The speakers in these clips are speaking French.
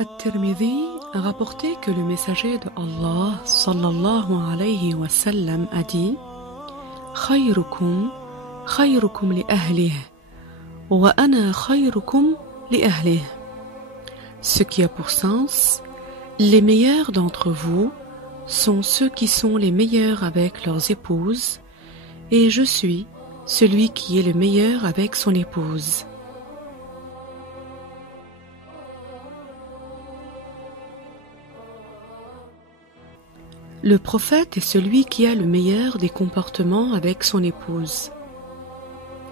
At-Tirmidhi a rapporté que le messager de Allah sallallahu alayhi wa sallam a dit Khayrukum khayrukum li ahlih wa ana khayrukum li ahlih. Ce qui a pour sens, les meilleurs d'entre vous sont ceux qui sont les meilleurs avec leurs épouses, et je suis celui qui est le meilleur avec son épouse. Le prophète est celui qui a le meilleur des comportements avec son épouse.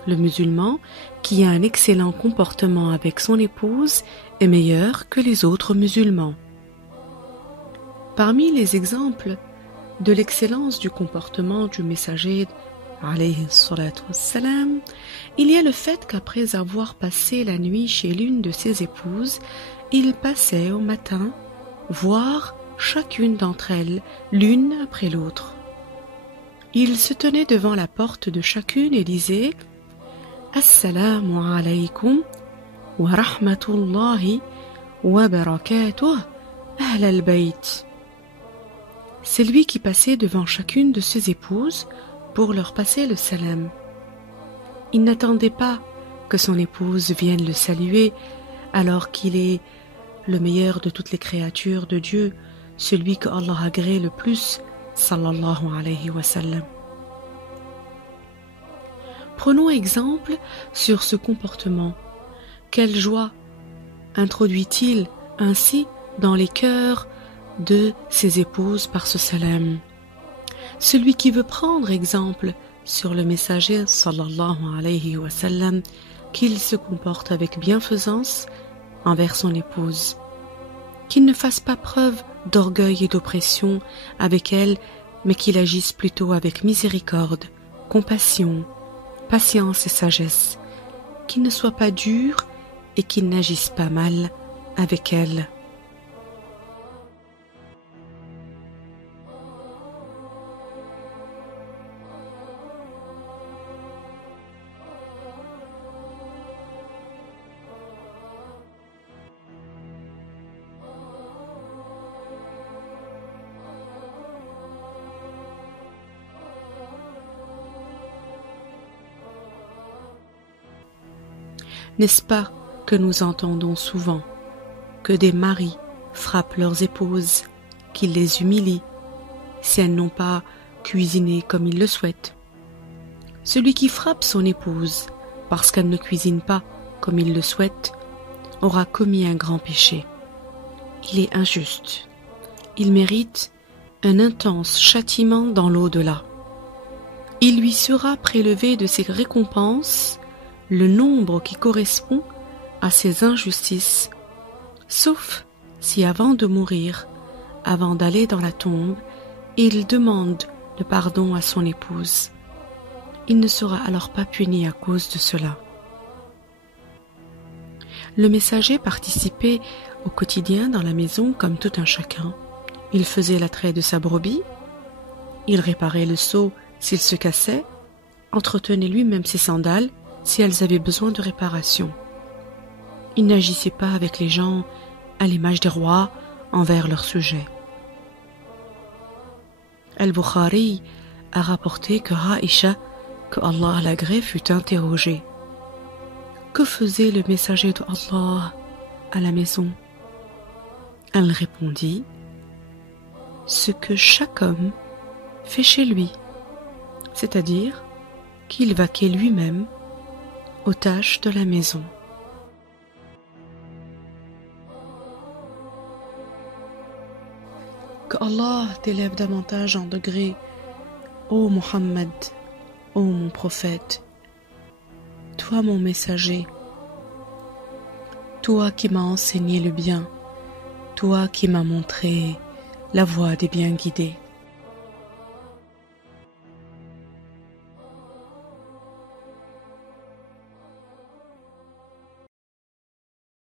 Le musulman, qui a un excellent comportement avec son épouse, est meilleur que les autres musulmans. Parmi les exemples de l'excellence du comportement du messager, alayhi salatu wassalam, il y a le fait qu'après avoir passé la nuit chez l'une de ses épouses, il passait au matin voir chacune d'entre elles, l'une après l'autre. Il se tenait devant la porte de chacune et disait « Assalamu alaykum wa rahmatullahi wa barakatuh ahl al-bayt » C'est lui qui passait devant chacune de ses épouses pour leur passer le salam. Il n'attendait pas que son épouse vienne le saluer alors qu'il est le meilleur de toutes les créatures de Dieu, celui que Allah agrée le plus, sallallahu alayhi wa sallam. Prenons exemple sur ce comportement. Quelle joie introduit-il ainsi dans les cœurs de ses épouses par ce salam? Celui qui veut prendre exemple sur le messager, sallallahu alayhi wa sallam, qu'il se comporte avec bienfaisance envers son épouse, qu'il ne fasse pas preuve d'orgueil et d'oppression avec elle, mais qu'il agisse plutôt avec miséricorde, compassion, patience et sagesse, qu'il ne soit pas dur et qu'il n'agisse pas mal avec elle. N'est-ce pas que nous entendons souvent que des maris frappent leurs épouses, qu'ils les humilient si elles n'ont pas cuisiné comme ils le souhaitent? Celui qui frappe son épouse parce qu'elle ne cuisine pas comme il le souhaite aura commis un grand péché. Il est injuste. Il mérite un intense châtiment dans l'au-delà. Il lui sera prélevé de ses récompenses le nombre qui correspond à ses injustices, sauf si avant de mourir, avant d'aller dans la tombe, il demande le pardon à son épouse. Il ne sera alors pas puni à cause de cela. Le messager participait au quotidien dans la maison comme tout un chacun. Il faisait l'attrait de sa brebis, il réparait le seau s'il se cassait, entretenait lui-même ses sandales si elles avaient besoin de réparation. Il n'agissait pas avec les gens à l'image des rois envers leurs sujets. Al-Bukhari a rapporté que Aïcha, que Allah l'agrée, fut interrogée. Que faisait le messager de Allah à la maison? Elle répondit: ce que chaque homme fait chez lui, c'est-à-dire qu'il vaquait lui-même aux tâches de la maison. Que Allah t'élève davantage en degrés, ô Muhammad, ô mon prophète, toi mon messager, toi qui m'as enseigné le bien, toi qui m'as montré la voie des bien guidés.